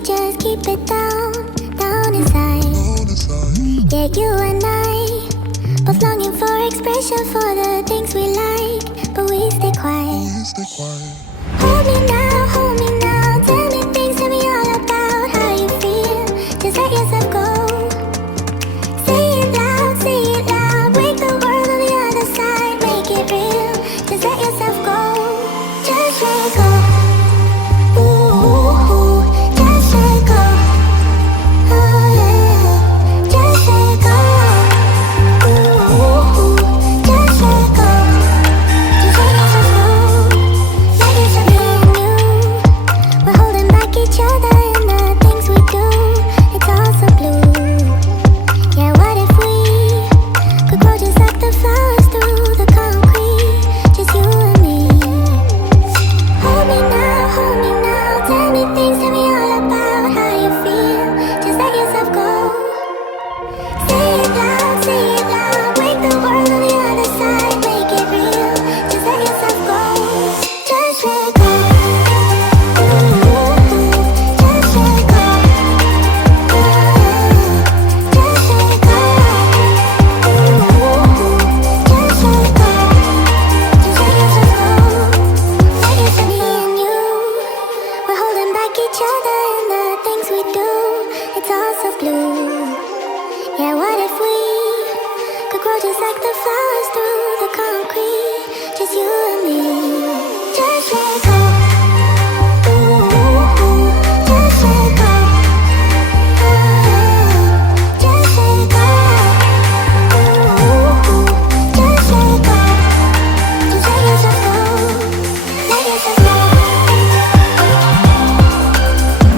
we just keep it down, down inside. Yeah, you and I, both longing for expression for the things we like, but we stay quiet. Hold me now, tell me things, tell me all about how you feel. Just let yourself go. Say it loud, break the world on the other side, make it real. Just let yourself go, just let go. Ooh, just let go. Oh yeah, just let go. Ooh, just let go. Just let yourself go. Let yourself be you. We're holding back each other in the things we do. It's all so blue. Yeah, what if we could grow just like the flowers through the concrete? Just you and me. Hold me now, tell me things, tell me all about how you feel. Just let yourself go. Say it loud, break the world on the other side, make it real. Just let yourself go. Just let go. Ooh, just let go. Just let go. Ooh, just let go. Just let yourself go. Let yourself be in you. We're holding back each other in the things we do. It's all so blue. Yeah, what if we could grow just like the flowers through the concrete? Just you and me. Just let go. Ooh, just let go. Just let go. Ooh, just let go. Just let yourself go. Let yourself go.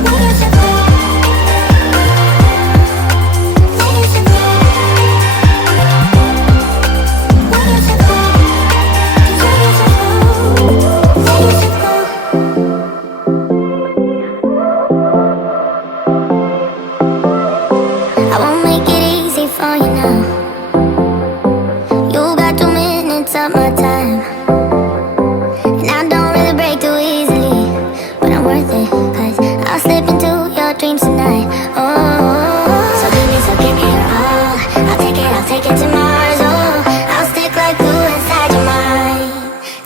Let yourself go. Let yourself go. Let yourself go. Just let yourself go. Let yourself go. I won't make it easy for you now. You got 2 minutes of my time, and I don't really break too easily, but I'm worth it, 'cause I'll slip into your dreams tonight. Oh, so give me your all. I'll take it to Mars. Oh, I'll stick like glue inside your mind.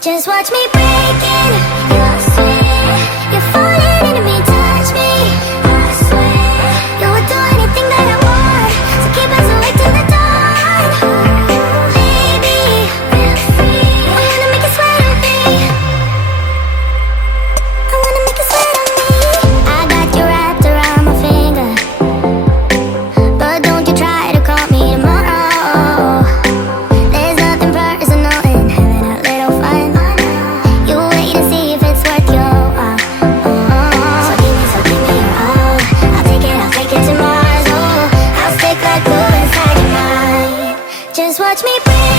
Just watch me breaking. You'll swear you're falling into me, touch me. I swear you would do anything that I want, so keep us awake till the dawn. Baby, feel free. I wanna make you sweat on me. I wanna make you sweat on me. I got you wrapped around my finger, but don't you try to call me tomorrow. There's nothing personal in having a little fun. You wait to see if it's worth your while. So give me your all. I'll take it to Mars. Oh, I'll stick like glue inside your mind. Just watch me breathe.